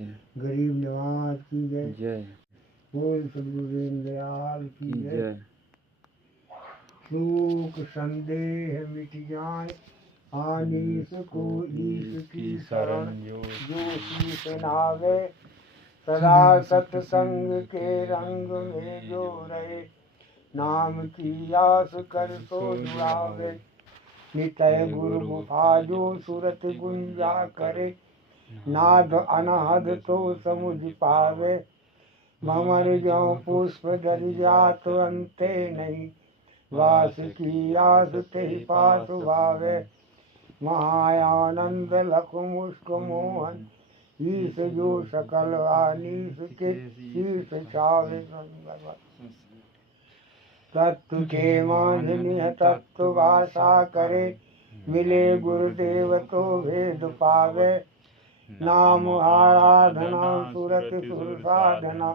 गरीब निवास की जय। जय। बोल सद्गुरु दीनदयाल की की जय। जय। शोक संदेह मिट जाए, आनीस को ईश की शरण, जो शीश नावे, सदा सत्संग के रंग में जो रहे, नाम की आस कर सो जुड़ावे। नितय गुरु गुफा जो सुरत गुंजा करे, नाद अनहद तो समुझ पावे। भंवर ज्यों पुष्प धरि जात अंते नहीं, वास की आस ते पास भावे। महायानंद लख मुस्क मोहन, ईश जो सकल आनीस के शीर्ष छावे। तत्व के मांझ निह तत्व भाषा करे, मिले गुरुदेव तो भेद पावे। नाम आराधना सुरत सुर साधना,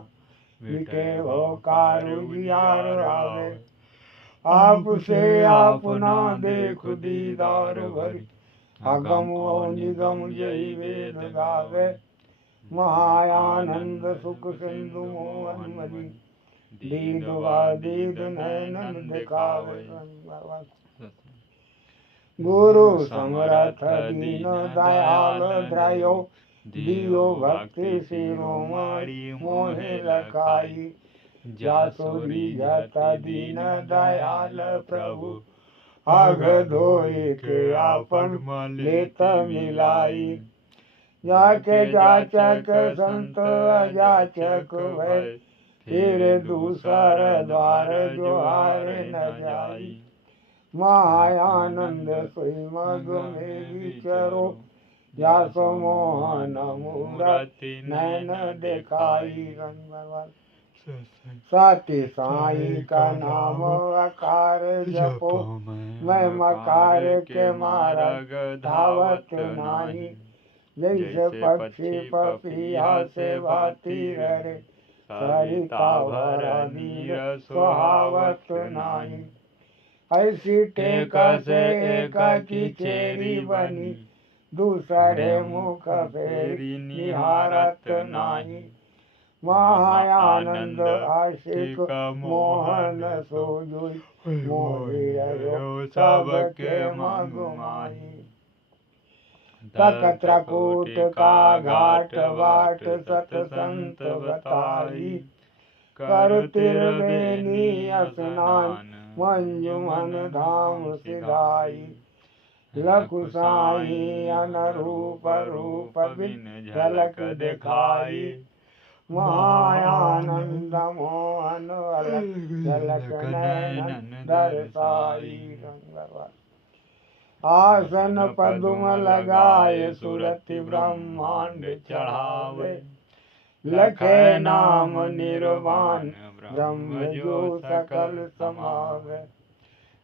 मिटे वो कारु जियार आवे। आपसे आपना देख दीदार भरी, अगम और निगम जय वेद गावे। महायानंद सुख सिंधु मोहन मणि, दीदवा दीद नैनन दिखावे। गुरु समरथ दीन दयाल द्रयो, दियो भक्ति शिरोमणि मोहे लखाई। जासुरी जत दीन दयाल प्रभु, अघ धोए के आपन लेत मिलाई। जाके जाचक संत अजाचक भय, फिर दूसर द्वार जो हारे न जाई। महायानंद सोई मग में विचरो, जासो मोहन मूरति नैन दिखाई। साथी साई का नाम आकार जपो, मैं मकार के मार्ग धावत नाही। जैसे पक्षी पपिया से भाती रहे, सरिता भरा नीर सुहावत नाही। ऐसी टेका से एका की चेरी बनी, दूसरे मुख फेरी निहारत नाही। महायानंद आशिक मोहन सोजुई, मोहियो सबके मगुमाई। तक त्रकूट का घाट बाट सतसंत बताई, कर तिरबेनी स्नान मंजुमन धाम सिधाई। लकुसाई अनरूप रूप बिन झलक दिखाई। महायानंद मोहन अलख झलक नैनन दर्शाई। आसन पद्म लगाए सुरति ब्रह्मांड चढ़ावे, लखे नाम निर्वाण ब्रह्म जो सकल समावे।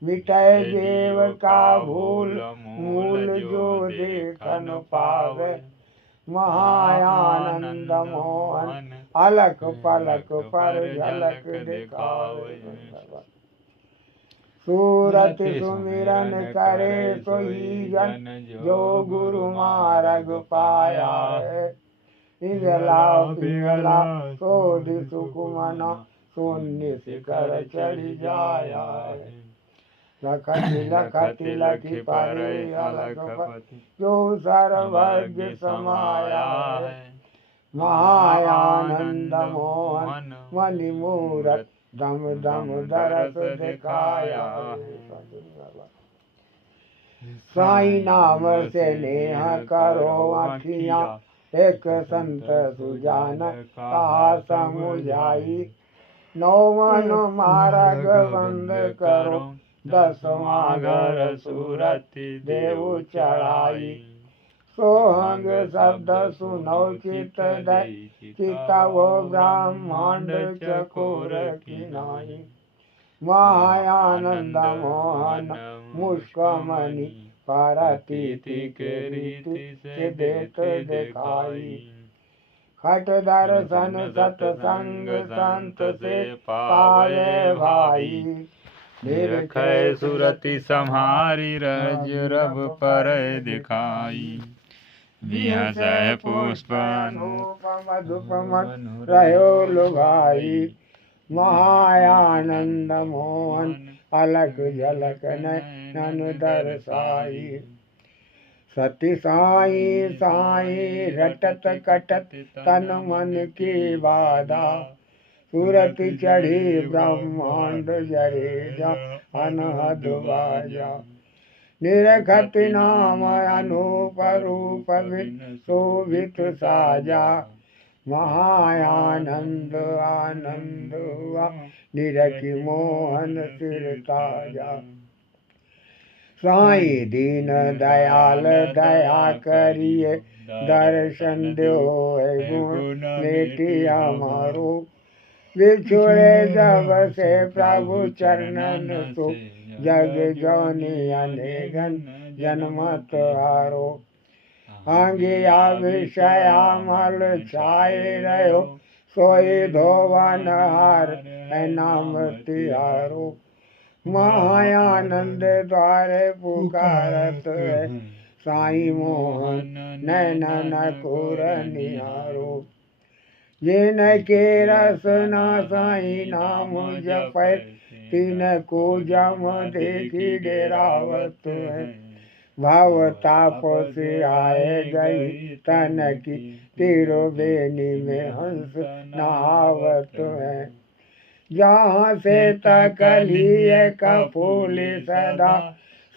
मिटय देव का भूल मूल जो देखन पावे। महायानंद मोहन अलख पलक पर झलक दिखावे। सूरत सुमिरन करे सोई जन, जो गुरु मार्ग पाया है। पिघला पिघला शोध सुकुमना, शून्य शिखर चढ़ जाया है। लखति लखति लखि परे अलखपति, जो सर्वज्ञ समाया है। महायानंद मोहन मणि मूरत, दम दम दरस दिखाया है। साई नाम से नेह करो अखियाँ, एक संत सुजान कहा समुझाई। नौ मन मार्ग बंद करो, 10वां घर सूरति देव चढ़ाई। सोहंग शब्द सुनो चित दय, चिता वो ब्रह्मांड चकोर किनाई। महायानंद मोहन मुस्कमणि, परतीति के रीति से देत दिखाई। खट दर्शन सतसंग संत से पावे भाई। निरखै सुरति सम्हारी, रज रब पर दिखाई। विहसै पुष्प मधुपमन रहो लुभाई। महायानंद मोहन अलख झलक नैन दर्शाई। सती साई साई रटत कटत तन मन की बाधा। सूरत चढ़ी ब्रह्मांड जरे जा अनहद बाजा। निरखत नाम अनूप रूप शोभित साजा। महायानंद आनंद हुआ निरखि मोहन सिर ताजा। साई दीन दयाल दया करिए दर्शन दो गुण मेटी हमारो। बिछुड़े जब से प्रभु चरणन सो जग जोनि अनेगन जन्मत हारो। आंगिया विषया मल छाए रहो सोई धोवन हार नाम तिहारो। महायानंद द्वारे पुकारत है साई मोहन नैनन कोर निहारो। जिन के रसना साई नाम जपै तिन को जम देखी डेरावत है। भव ताप से आए गई तन की तीरो बेनी में हंस नहावत है। जहाँ से तकलिए कपूल सदा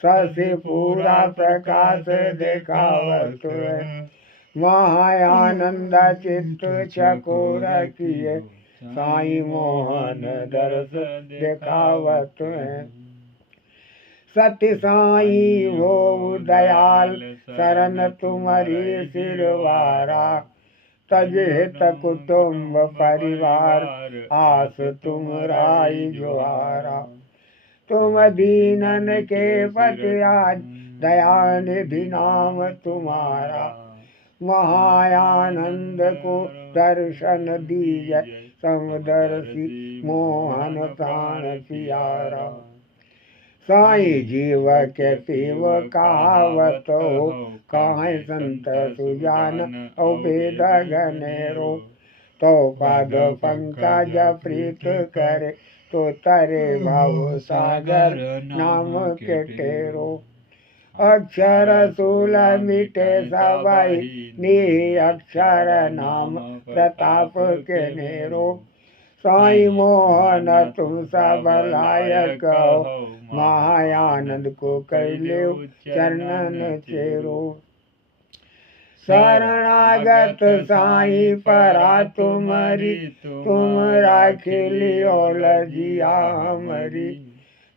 शशि पूरा प्रकाश दिखावत है। महायानंद चित्त चकोर किए साई मोहन दर्श दिखावत है। सत्य साई हो दयाल शरण तुम्हारी सिरवारा। तज हित कुटुम्ब परिवार आस तुमराई जुहारा। तुम दीनन के पति आज दया निधि नाम तुम्हारा। महायानंद को दर्शन दीजिए समदर्शी मोहन प्राण प्यारा। साई जीव के पीव कहावत हो कहाँ संत सुजान औ वेद घनेरो। तो पद पंकज प्रीत करे तो तरे भाव सागर नाम के टेरो। अक्षर सूल मिटे सबाई नी अक्षर नाम प्रताप के नेरो। साई मोहन तुम सब लायक हो महायानंद को कैले चरणन चेरो। शरणागत साई परा तुम्हारी तुम राखी लियो लजिया हमारी।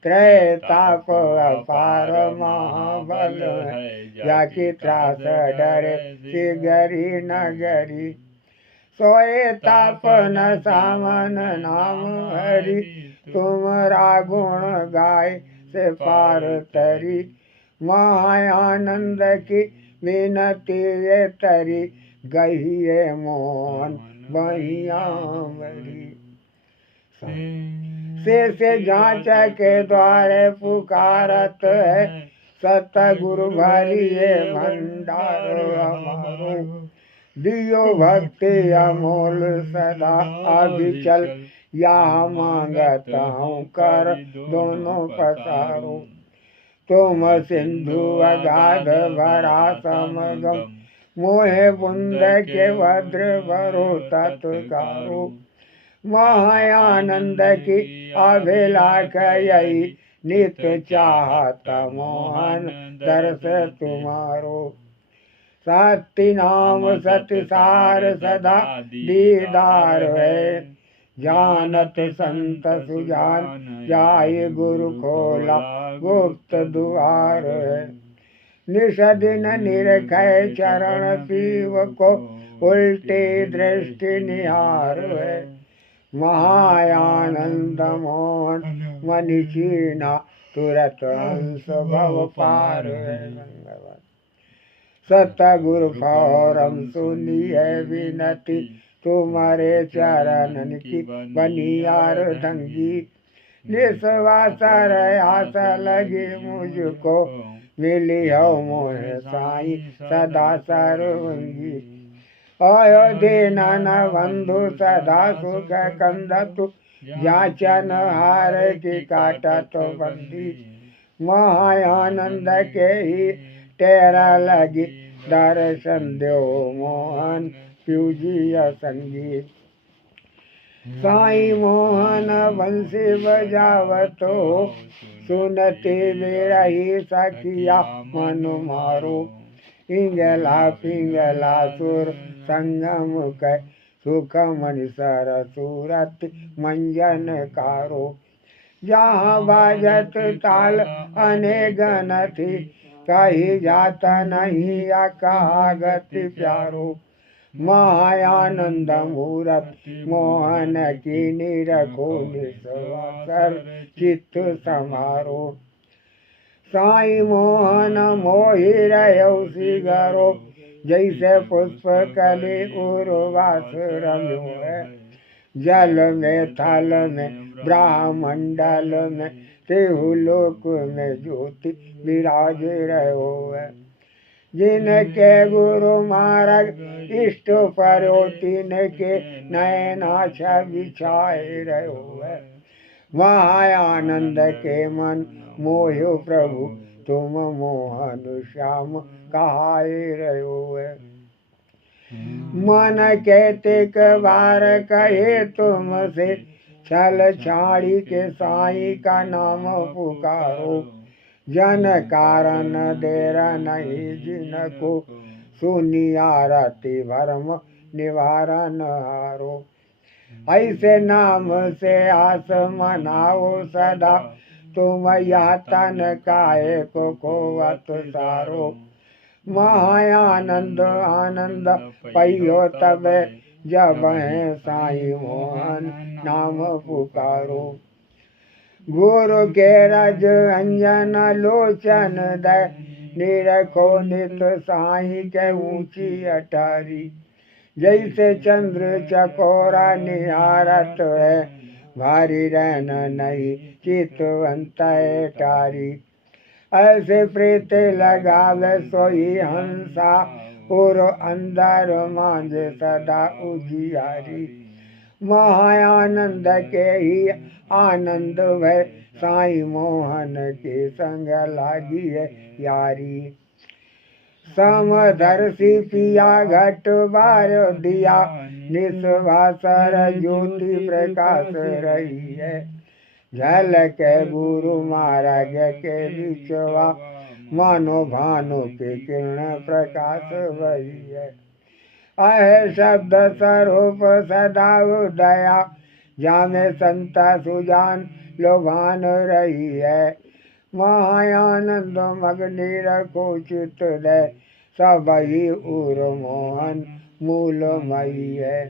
त्रैताप अपार महाबल है जाकी त्रास डरे सिगरी नगरी। सोए ताप न सामन नाम हरि तुमरा गुण गाय से पार तरी। महायानंद की विनती ये तरी गहिए मोहन बहिया मरी। से जांच के द्वारे पुकारत है सतगुरु भरिए भंडार हमारो। दियो भक्ति अमोल सदा अभिचल यहाँ मांगत हूँ कर दोनों पसारो। तुम सिंधु अगाध भरा समगम मोहे बुंद के भद्र भरो तत्कारो। महायानंद की अभिलाष यही नित चाहत मोहन दर्श तुम्हारो। सत्य नाम सत्य सार सदा दीदार है। जानत संत सुजान जाय गुरु खोला गुप्त द्वार है। निष दिन निरखय चरण शिव को उल्टे दृष्टि निहार है। महायानंद मोहन मनि चीना तुरत हंस भव पार है। सतगुरु फौरम सुनिए विनती तुम्हारे चरणन की बनियार धंगी। निस्वास आस लगी मुझको मिली हो मोह साई सदा सर्वंगी। अयोध्य नन बंधु सदा सुख कंदतु याचन हार की काटत बंदी महाआनंद के ही तेरा लगी दर्शन दो मोहन प्यूजिया संगीत साई मोहन बंसी बजावतो सुनते बेरही सखिया मन मारो इंगला पिंगला सुर संगम कै सुख मन सर सूरत मंजन कारो जहाँ बाजत ताल अनेगन थी कही जाता नहीं या कहा गति प्यारो मायानंद मूरत मोहन की निरखो निस्वासर चित्त समारो साई मोहन मोहि रहो सिगरो जैसे पुष्प कली उर्वास रम्यो है जल में थल में ब्रह्मंडल में तेहुलोक में ज्योति विराज रहो है जिनके गुरु मार्ग इष्ट परो तिनके नयनाक्ष बिछाए रहो है वहाँ आनंद के मन मोह प्रभु तुम मोहन श्याम कहाए रहो है मन कहते बार कहे तुमसे छल छाड़ी के साई का नाम पुकारो जन कारण देर नहीं जिनको सुनिया रति भरम निवारण हारो ऐसे नाम से आस मनाओ सदा तुम यह तन काहे को वत सारो महाआनंद आनंद पयो तब जब है साई मोहन नाम पुकारो गुरु के रज अंजन लोचन दय निरखो नित साई के ऊंची अटारी जैसे चंद्र चकोरा निहारत है भारी रहन नहीं चितवंत टारी ऐसे प्रीत लगावे सोई हंसा और अंदर मांझ सदा उजियारी महाआनंद के ही आनंद भय साई मोहन के संग लागी है यारी समदर्शी पिया घट बार दिया निस्वासर ज्योति प्रकाश रही है झलक गुरु महाराज के विचवा मानो भानु के किरण प्रकाश वही है अह शब्द स्वरूप सदा दया जामे संता सुजान लोभान रही है महाआनंद मग्नि रखो चित दे सब ही उर मोहन मूलमयी है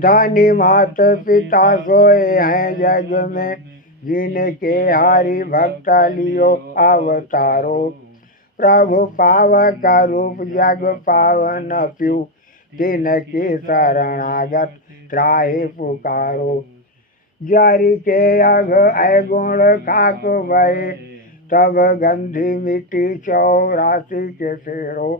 धनी मात पिता सोए हैं जग में जिनके हारी भक्त लियो अवतारो प्रभु पावक का रूप जग पावन प्यू तिनकी शरणागत त्राहि पुकारो जारी के अघ अगुण खाक भय तब गंधी मिट्टी 84 के फेरो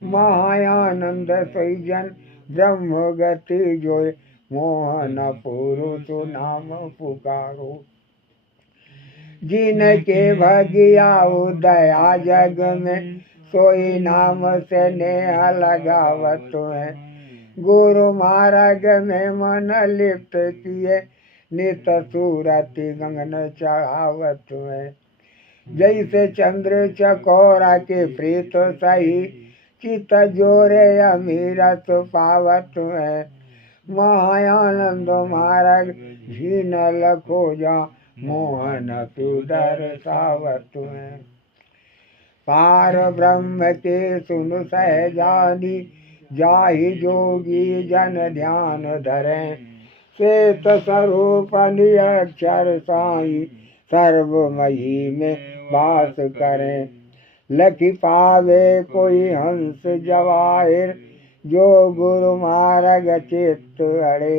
महाआनंद सैजन ब्रह्म गति जोय मोहन पुरुष नाम पुकारो जिनके भगिया उदया जग में सोई नाम से नेह लगावत है गुरु मार्ग में मन लिप्त किए नित सूरति गगन चढ़ावत है जैसे चंद्र चकोरा के प्रीत सही चित जोरे अमीरत पावत है महाआनंद मार्ग झीन लखो जा मोहन तुदर सावत है पार ब्रह्म के सुन सहजानी जाहि जोगी जन ध्यान धरें श्वेत स्वरूप निअक्षर साई सर्वमयी में वास करें लखी पावे कोई हंस जवाहिर जो गुरु मार्ग चित्त अड़े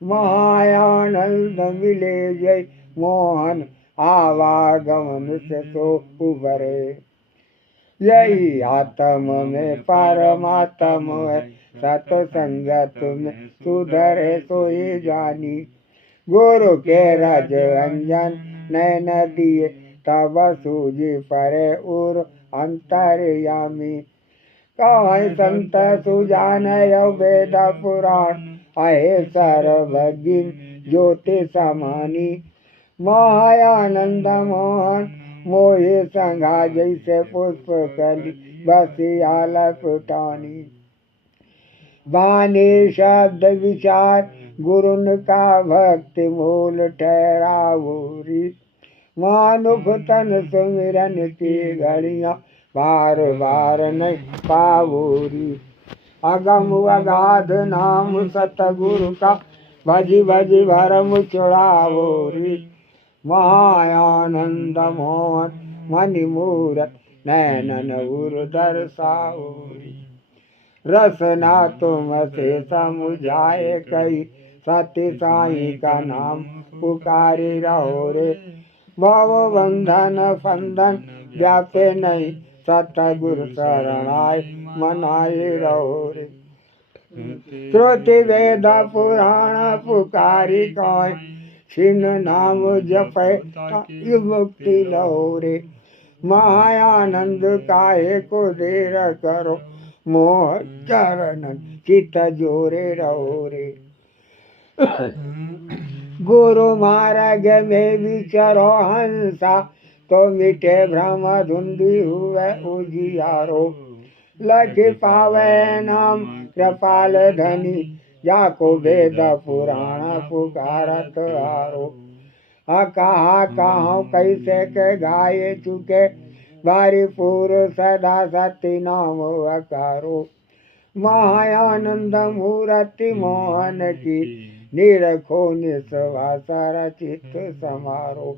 महाआनंद मिले जय मोहन आवागमन से तो उबरे यही आत्म में परमात्म है, सत्संगत में सुधरे सोई जानी। गुरु के रज अंजन नैन दिए, तब सूझी परे उर अंतर्यामी। कहे संत सुजान यो वेद पुराण, अहे सर्वज्ञ ज्योति समानी। महायानंद मोहन मोहे संगा, जैसे पुष्प कली बसियाल पुटानी। वाणी शब्द विचार गुरुन का भक्ति मूल ठहरावोरी। मानुख तन सुमिरन की घड़ियाँ, बार बार नहीं पावोरी। अगम अगाध नाम सतगुरु का, भजी भजी भरम चुड़ावोरी। महायानंद मोहन मणि मूरत, नैनन उर दर्शावोरी। रसना तुम से समुझाए कई, सत्य साई का नाम पुकारी रहो रे। भव बंधन फंदन व्यापे नहीं, सतगुरु शरणाय मनाए रहो रे। श्रुति वेद पुराण पुकारी कहे, छिन नाम जपे मुक्ति लो रे। महायानंद काहे को देर करो, मोह चरण चित जोरे रहो रे। गुरु मार्ग में विचरो हंसा, तो मिटे भ्रम धुंधी हुए उजियारो। लख पावे नाम कृपाल धनी, जाको वेद पुराण पुकारत हारो। कहा कहाँ कैसे के गाये चुके, बारीपुर सदा सती नाम अकारो। महायानंद मूर्ति मोहन की, निरखो निस्वास रचित समारो।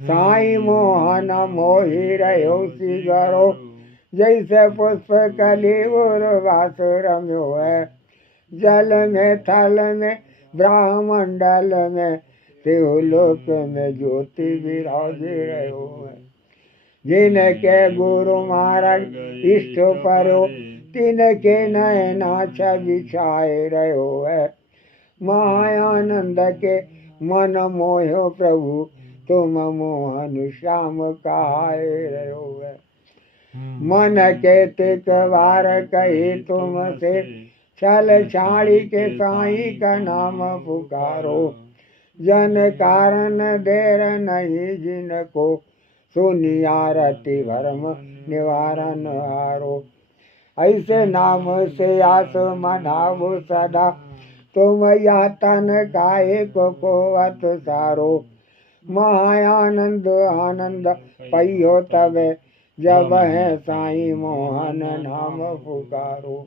साई मोहन मोहि रहो सिगरो, जैसे पुष्प कली उर्वास रम्यो है। जल में थल में ब्रह्मंडल में, शिवलोक में ज्योति विराज रहो है। जिनके गुरु मार्ग इष्ट परो, तिनके नयना छवि छाए रहो है। महायानंद के मन मोहो प्रभु, तुम मोहन श्याम कहाए रहो है। मन के तिक बार कही तुम से, छल छाड़ी के साई का नाम पुकारो। जन कारण देर नहीं जिनको, सुनिया रति भरम निवारण हारो। ऐसे नाम से आस मनावो सदा, तुम या तन काहे को अत सारो। महायानंद आनंद पइयो तबे, जब है साई मोहन नाम पुकारो।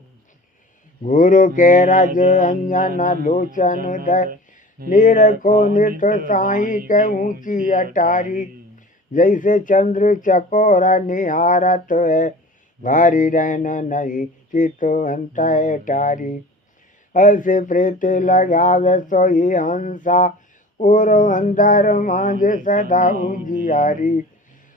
गुरु के रज अंजन लोचन दय, निरखो नित साई के ऊंची अटारी। जैसे चंद्र चकोरा निहारत है, भारी रहन नहीं चितवंत टारी। ऐसे प्रीत लगावे सोई हंसा, उर अंदर मांझ सदा उजियारी।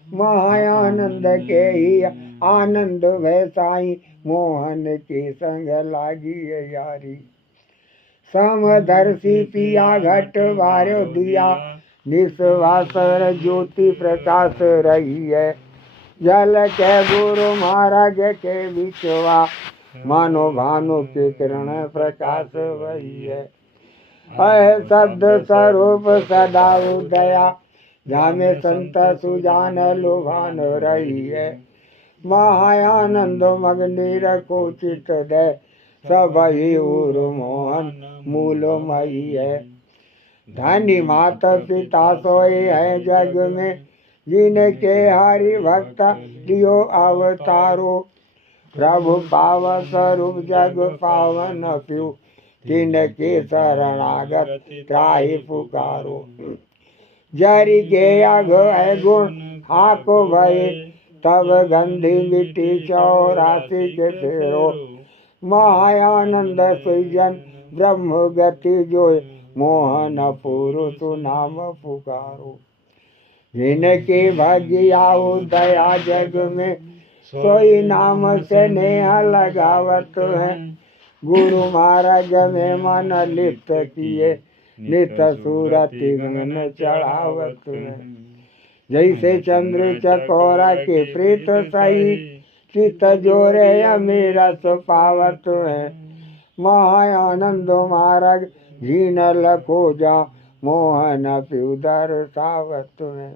महायानंद के ही आनंद भय साई, मोहन के संग लागी यारी। समदर्शी पिया घट वार्यो दिया, निस्वासर ज्योति प्रकाश रही है। जल के गुरु महाराज के विचवा, मानो भानु के किरण प्रकाश वही है। शब्द स्वरूप सदा उदया, जामे संत सुजान लुभान रही है। महायानंद मग्नि रखो चित दे, सब ही उर मोहन मूलमयी है। धनी माता पिता सोए है जग में, जिनके हरि भक्त लियो अवतारो। प्रभु पाव स्वरूप जग पावन प्यू, तिनके शरणागत त्राहि पुकारो। जरि के अघ है गुण हाको भये, तब गंधी मिट्टी 84 के फेरो। महायानंद सृजन ब्रह्म गति जोय, मोहन पुरुष नाम पुकारो। जिनके भाग्य आओ दया जग में, सोई नाम से नेह लगावत है। गुरु महाराज में मन लिप्त किए, नित सूरति गगन चढ़ावत है। जैसे चंद्र चकोरा के प्रीत सही, चित जोरे मेरा पावत है। महाआनंद मार्ग जीन लखो जा, मोहन प्युदर सावत है।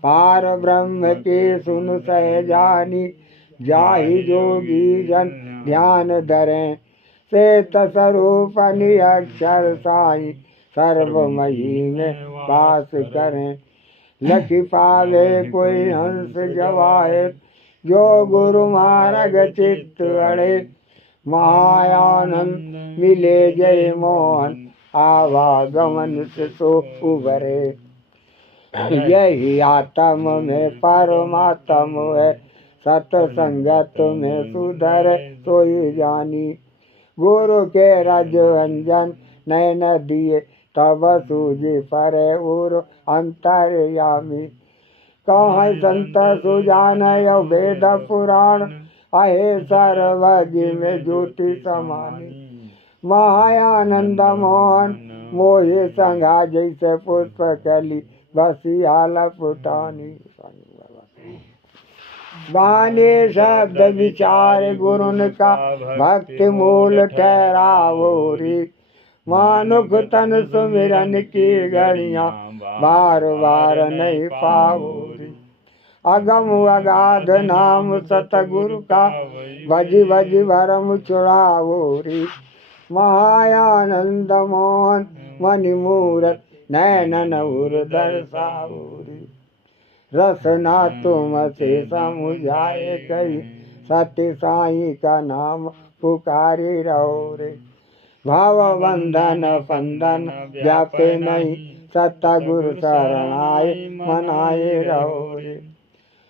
पार ब्रह्म के सुन सहजानी, जाहि जोगी जन ध्यान धरें। श्वेत स्वरूप अक्षर साई, सर्वमयी में वास करें। लखी पावे कोई हंस जवाहिर, जो गुरु मार्ग चित्त अड़े। महाआनंद मिले जय मोहन, आवागमन से तो उबरे। यही आत्म में परमात्म है, सतसंगत में सुधर सोई जानी। गुरु के रज अंजन नैन दिए, तब सूझी परे उर अंतर्यामी। कहाँ संत सुजान यो वेद पुराण, अहे सर्वज्ञ में ज्योति समानी। महाआनंद मोहन मोहि संगा, जैसे पुष्प कली बसी हाल पुटानी। गाने शब्द विचार गुरुन का, भक्ति मूल ठहरावो रे। मानुख तन सुमिरन की घड़ियाँ, बार बार नहीं पावो रे। अगम अगाध नाम सतगुरु का, भजी भजी भरम छुड़ावो रे। महाआनंद मोहन मणि मूरत, नैनन उर दर्शावो रे। रसना तुम से समुझाए कही, सत्य साई का नाम पुकारे रहो रे। भाव बंधन फंदन व्यापे नहीं, सतगुरु शरणाए मनाए रहो रे।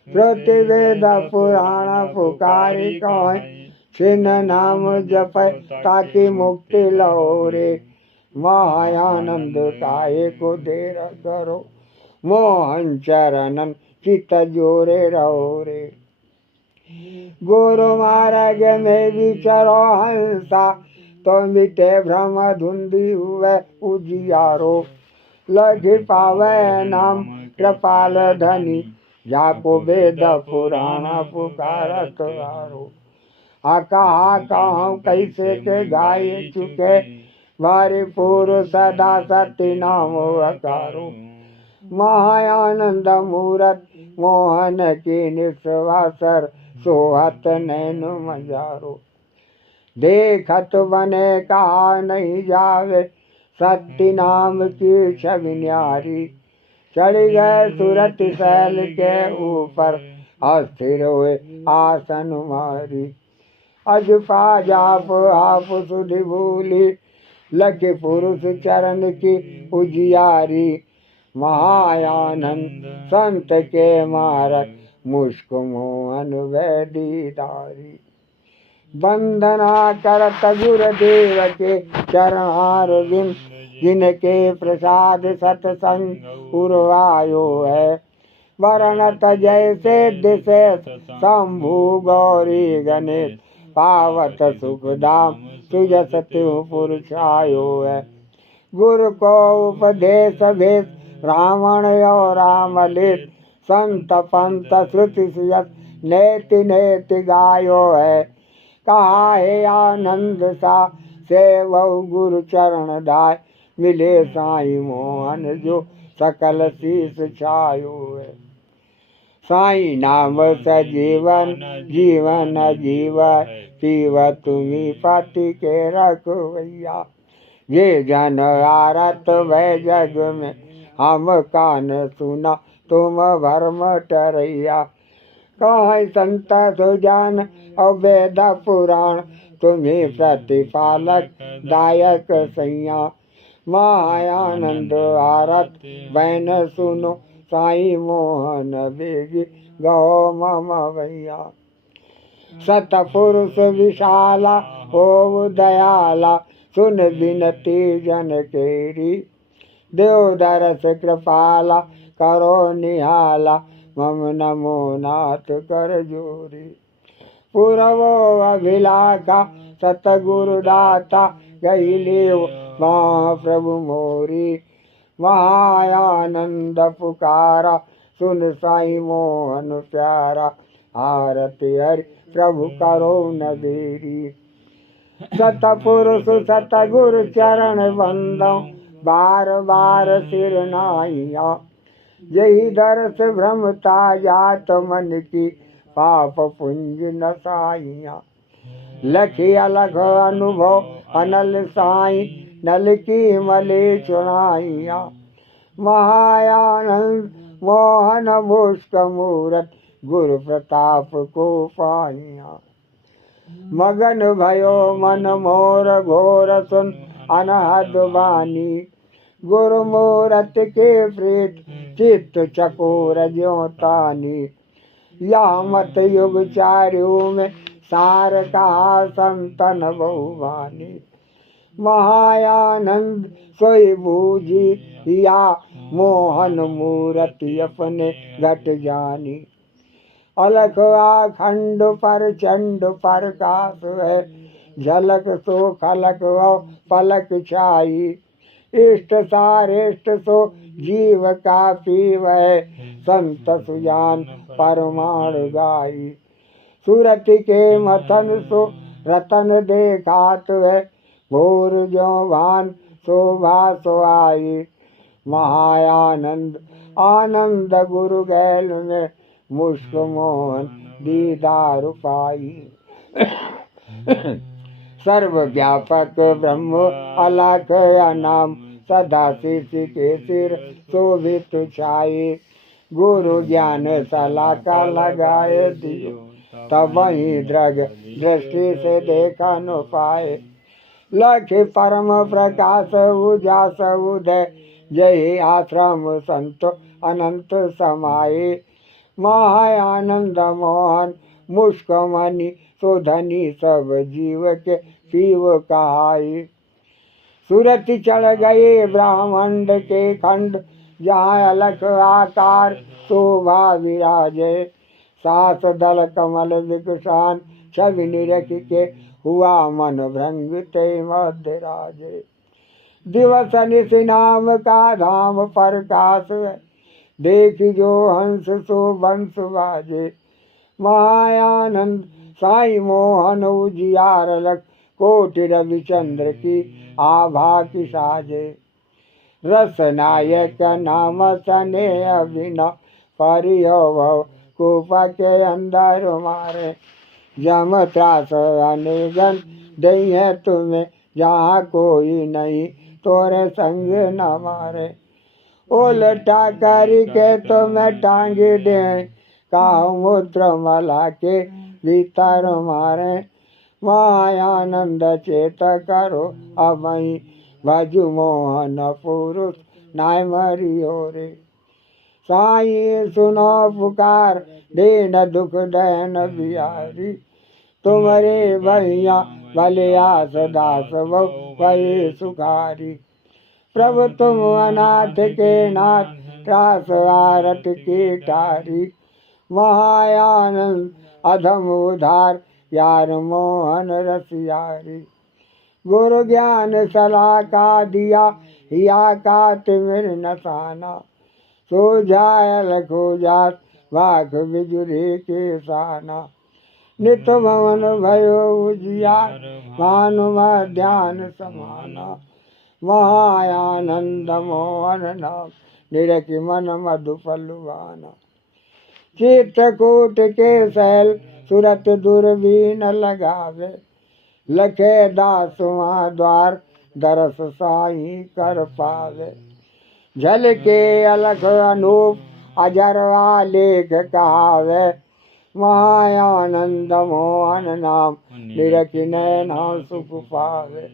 श्रुति वेद पुराण पुकारी कहें, छिन्न नाम जप ताकि मुक्ति लो रे। महाआनंद काहे को देर करो, मोहन चरणन चित जोरे रहो रे। गुरु मार्ग में विचरो हंसा, तो मिटे भ्रम धुंधी हुए उजियारो। लघि पावे नाम कृपाल धनी, जाको वेद पुराण पुकारत आरो। कहा कहूँ कैसे के गाय चुके, भरपूर सदा सत्य नाम अकारो। महाआनंद मूरत मोहन की निस्वासर, सोहत नैन मजारो। देखत बने कहा नहीं जावे, सत्य नाम की छवि न्यारी। चढ़ गए सूरत शैल के ऊपर, अस्थिर हुए आसन मारी। अजपा जाप आप सुधि भूली, लगे पुरुष चरण की उजियारी। महाआनंद संत के मारक, मुष्क मोहन वैदीधारी। वंदना करत गुरुदेव के चरणार बिन, जिनके प्रसाद सत्संग उर्वायो है। वरणत जैसे दिशे शंभु गौरी गणेश, पावत सुखधाम सुजस त्यों पुरुषायो है। गुरु को उपदेश भेद, रावण और रामलित। संत पंत श्रुति सुयत, नेति नेति गायो है। कहा है आनंद सा, सेवौ गुरु चरण दाय। मिले साई मोहन जो, सकल शीस छायो है। साई नाम सजीवन, जीवन जीव शिव तुम्ही पति के रखवैया। ये जन आरत वै जग में, हम कान सुना तुम भरम टरैया। कहीं संत सुजान और वेद पुराण, तुम्हें प्रतिपालक दायक सैया। महाआनंद आरत बैन सुनो, साई मोहन बेगी गो मम भैया। सतपुरुष विशाला हो दयाला, सुन विनती जन केरी। देव दरस कृपाला करो निहाला, मम नमो नाथ कर जोरी। पूर्वो अभिलाखा सतगुरुदाता गई लेव महाप्रभु मोरी। महायानंद पुकारा सुन साई मोहन प्यारा। आरती हरि प्रभु करो न देरी। सतपुरुष सतगुरु चरण बंदो बार बार सिर नाइया। यही दर्श भ्रमता जात मन की पाप पुंज नसाइया। लखी अलग अनुभव अनल साई नल की मले चुनाइया। महायानंद मोहन मुष्क मूरत गुरु प्रताप को पाइया। मगन भयो मन मोर घोर सुन अनहद वाणी। गुरु मूरत के प्रीत चित्त चकोर ज्यों तानी। या मत युग चार्यु में सार कहा संतन बहुवानी। महायानंद सोई बूझी या मोहन मूर्ति अपने घट जानी। अलख आखंड पर चंड प्रकाश है। झलक सो खलक व पलक छाई। इष्ट सारेष्ट सो जीव का पीव है। संत सुजान परमाणु गाई। सूरत के मथन सो रतन देखात है। भोर जो भान शोभा सो आई। महायानंद आनंद गुरु गैल में मुष्क मोहन दीदार पाई। सर्वव्यापक ब्रह्म अलख नाम सदा शिष्य के सिर शोभित छाये। गुरु ज्ञान सलाका लगाए दियो तब वही दृग दृष्टि से देखा न पाए। लख परम प्रकाश उजास उदय जय आश्रम संत अनंत समाये। महायानंद मोहन मुष्क मणि शोधनी सब जीव के शिव कहाई। सूरत चढ़ गए ब्रह्मांड के खंड जहाँ अलख आकार शोभा विराजे। सास दल कमल विकसान छवि निरख के हुआ मन भ्रंग ते मध्य राजे। दिवस निश नाम का धाम प्रकाश है। देख जो हंस सो बंस बाजे। महायानंद साई मोहन उजियार लख कोटि रविचंद्र की आभा की साजे। रस नायक नाम सने अभिनव परिभव कूप के अंदर मारे। जम त्रास अनेगन दई है तुम्हें जहाँ कोई नहीं तोरे संग न मारे। उल्टा करी के तुम्हें टांग दे काहू मूत्र मला के भीतर मारे। मायानंद चेत करो अबई भजु मोहन पुरुष नाय मरियो रे। साई सुनो पुकार दीन दुख दैन बिहारी। तुम्हारे भैया भलियास दास बहु भये सुखारी। प्रभु तुम अनाथ के नाथ त्रास आरत की टारी। महायानंद अधम उधार यार मोहन रसियारी। गुरु ज्ञान सलाह का दिया हिया का तिमिर नसाना। सो जायल खो जात वाक बिजुरी के साना। नित भवन भयो उजियार भानु ध्यान समाना। महायानंद मोहन नाम निरखि मन मधु फलुवाना। चित्रकूट के शैल सुरत दूरबीन लगावे। लखे दासुआ द्वार दरस साई कर पावे। झल के अलख अनूप अजरवा लेख कहावे। महायानंद मोहन नाम निरखि नैना सुख पावे।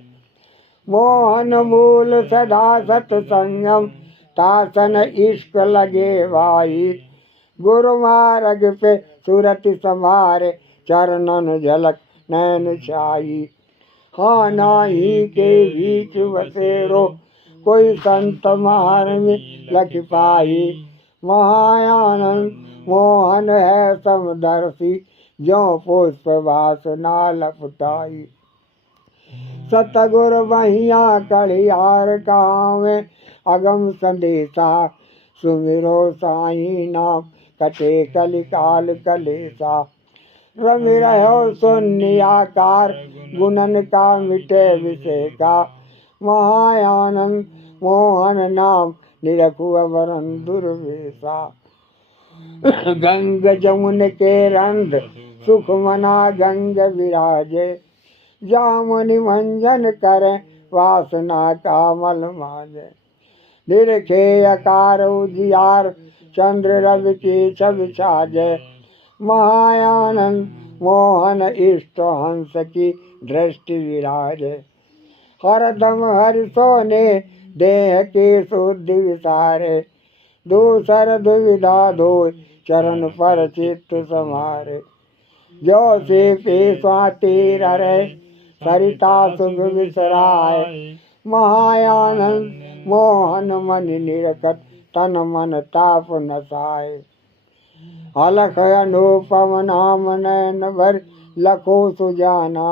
मोहन मूल सदा सत संयम तासन इश्क लगे भाई। गुरु मार्ग पे सूरत संभारे चरणन झलक नैन छाई। हाँ नाही के बीच बसेरो कोई संत मार में लख पाई। महायानंद मोहन है समदर्शी जो पुष्प वासना लपटाई। सतगुर बहिया कड़ियार कहावे अगम संदेशा सुमिरो साई नाम कटे कलिकाल कलेसा। रमि रहो शून्य आकार गुणन का मिटे विषय का महायानंद मोहन नाम निरखु अवरन दुर्वेशा। गंग जमुन के रंध सुख मना गंग विराजे जामुनि मंजन करे वासना का मल माजे। निरखे अकार उजियार चंद्र रवि की छवि छाजे महायानंद मोहन इष्ट हंस की दृष्टि विराजे। हरदम हर्षो ने देह की शुद्धि विसारे दूसर दुविधा धो चरण पर चित्त समारे। जो से पे स्वाति रहे सरिता सुख विसराय महायानंद मोहन मन निरखत तन मन ताप नसाए। अलख अनुपम नाम नयन भर लखो सुजाना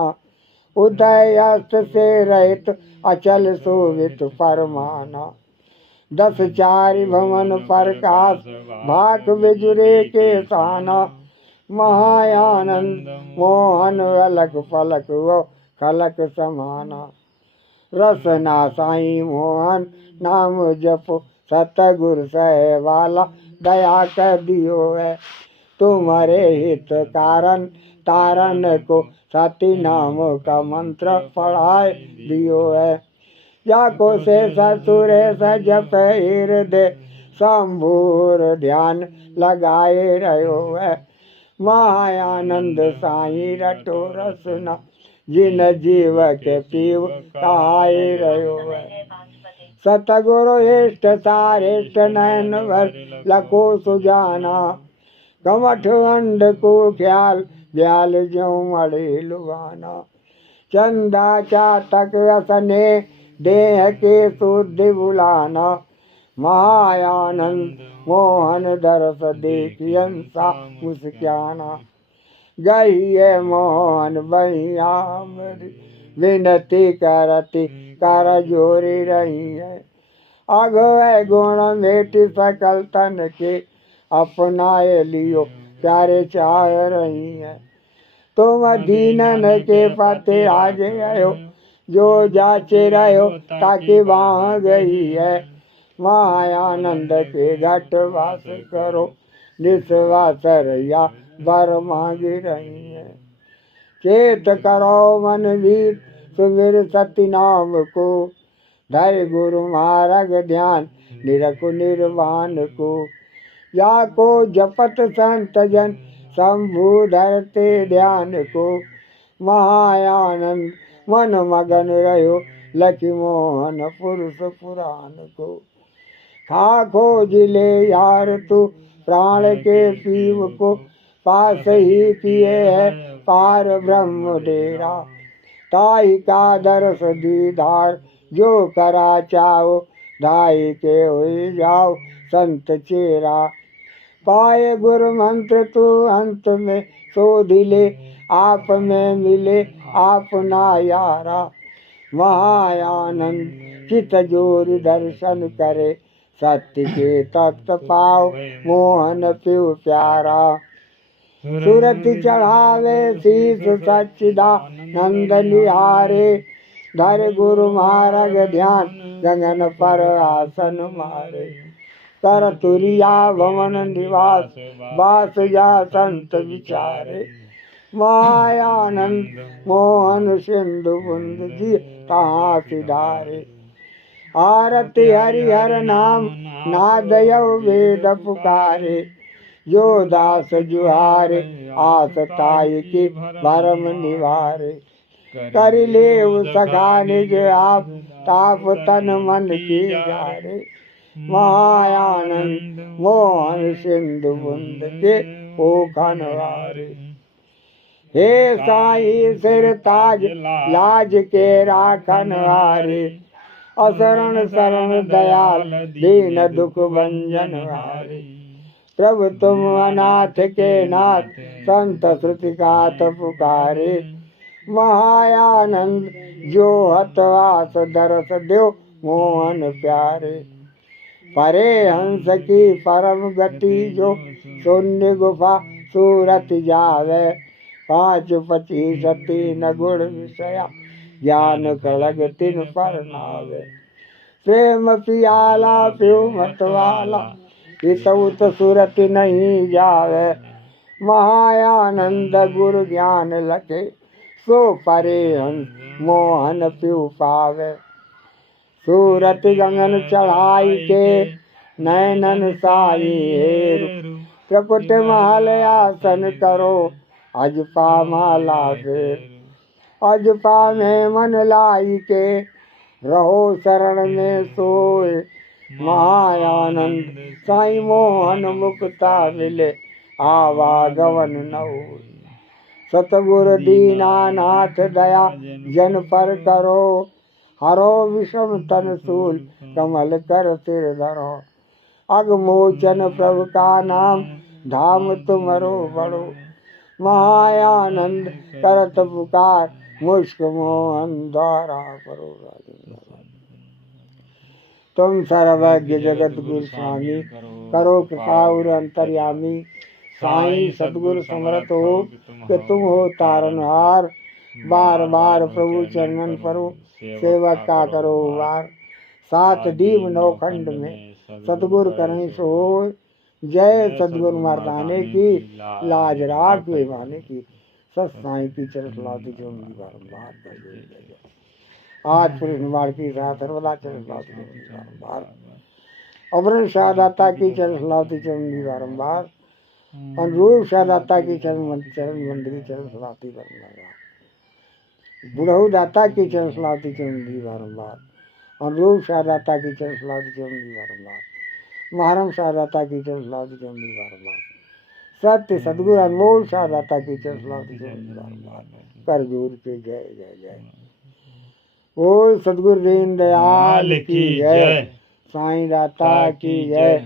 उदय अस्त से रहित अचल शोभित परमाना। 10 चारि भवन प्रकाश भाक बिजुरे के साना महायानंद मोहन अलग पलक वो खलक समाना। रसना साई मोहन नाम जप सतगुर सह वाला दया कर दियो है। तुम्हारे हित कारण तारण को सती नाम का मंत्र पढ़ाए दियो है। या को से ससुरे सजप हृदय शंभूर ध्यान लगाए रहो है। महायानंद साई रटो रसना जिन जीव के पीव कहाए रहो है। सतगुरु इष्ट सारिष्ट नयन भर लखो सुजाना कमठ अंड को ख्याल ब्याल जो मड़े लुगाना। चंदा चातक असने देह के शुद्धि बुलाना महायानंद मोहन दरस देखियन सा मुस्काना। गई है मोहन बहिया विनती करती कर जोरी रही है। अगुए गुण मेटी सकल तन के अपनाए लियो प्यारे चाह रही है। तुम दीनन के पते आज आयो जो जाचे रहो ताकि वहाँ गई है। महायानंद के घट वास करो निस्वासर या बर मांगी रही है। चेत करो मन वीर सुमिर सती नाम को धर गुरु मार्ग ध्यान निरखु निर्वाण को। या को जपत संत जन शंभु धरते ध्यान को महायानंद मन मगन रहो लखी मोहन पुरुष पुराण को। खाखो जिले यार तू प्राण के पीव को पास ही किए है पार ब्रह्म डेरा। ताई का दरस दीदार जो करा चाहो धाई के हो जाओ संत चेरा। पाए गुरु मंत्र तू अंत में शोधिले आप में मिले आपना यारा। महायानंद चित जोर दर्शन करे सत्य के तख्त पाओ मोहन प्यु प्यारा। सुरति चढ़ावे शीस सच्चिदानंद निहारे धर गुरु मार्ग ध्यान गगन पर आसन मारे। कर तुरिया भवन निवास वास जा संत विचारे। महायानंद मोहन सिंधु बुंद जी कहाँ सिधारे। आरती हरिहर नाम नादयव वेद पुकारे। जो दास जुहारे आस ताई की भरम निवारे। कर ले सखा निज आप ताप तन मन की जारे। महायानंद मोहन सिंधु बुंद के ओखनवारे। हे साई सिर ताज लाज के राखन हारे। असरण शरण दयाल दीन दुख भंजन हारे। प्रभु तुम अनाथ के नाथ संत श्रुति कात पुकारे। महायानंद जो हतवास दरस देव मोहन प्यारे। परे हंस की परम गति जो शून्य गुफा सूरत जावे। 5 25 तीन गुण विषया ज्ञान कड़ग तिन पर नावे। प्रेम पियाला प्यो मतवाला हितउत सुरत नहीं जावे। महायानंद गुरु ज्ञान लखे सो परे हंस मोहन प्यो पावे। सूरत गगन चढ़ाई के नैनन साई हेरु। त्रिपुट महल आसन करो अजपा माला फेर। अजपा में मन लाई के रहो शरण में सोए। महायानंद साई मोहन मुक्ता मिले आवागवन न होए। सतगुरु दीनानाथ दया जन पर करो। हरो विषम तन सूल कमल कर सिर धरो। अगमोचन प्रभु का नाम धाम तुमरो बड़ो। महायानंद करत पुकार मुष्क मोहन द्वारा करो। तुम सर्वज्ञ जगत गुरु स्वामी करो कृपा और अंतर्यामी। साईं सतगुरु समर्थ हो कि तुम हो तारनहार। बार बार प्रभु चरणन परो सेवक का करो वार। 7 दीप 9 खंड में सतगुरु करें सो होय। जय सतगुरु मर्दाने की लाज राख बेमाने की। सत साईं की चरण लाती जो बारम्बार कर जय। आज पुरुष निवार की रात सर्वदा चरण लाती जो बारम्बार। अवरण शाहदाता की चरण लाती चरण बारम्बार। अनुरूप शाहदाता की चरण मंदिर चरण लाती बारम्बार। बुढ़ऊ दाता की चरण सलावती चरण बारम्बार। अनुरूप शाहदाता की चरण सलावती चरण बारम्बार। महरम शाहदाता की चरण सलावती चरण बारम्बार। सत्य सदगुरु अनमोल शाहदाता की चरण सलावती चरण बारम्बार। कर जोर के जय जय जय। बोल सदगुरु दीन दयाल की जय। साईं दाता की जय।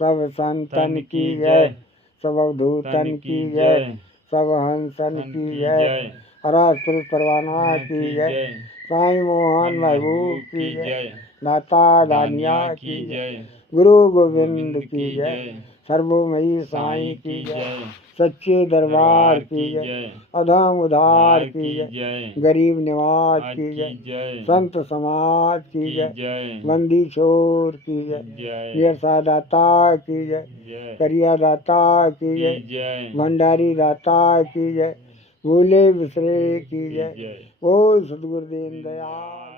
सब संतन की जय। सब अवधूतन की जय। सब हंसन की जय। राजपुरुष परवाना की जय। साईं मोहन महबूब की जय। दाता दानिया की जय। गुरु गोविंद की जय। सर्वमयी साईं की जय। सच्चे दरबार की जय। अधम उधार की जय। गरीब निवाज की जय। संत समाज की जय। बंदी छोर की जय। निरसा दाता की जय। करिया दाता की जय। भंडारी दाता की जय। भूले बिसरे की जय। बोल सतगुरु दीन दयाल।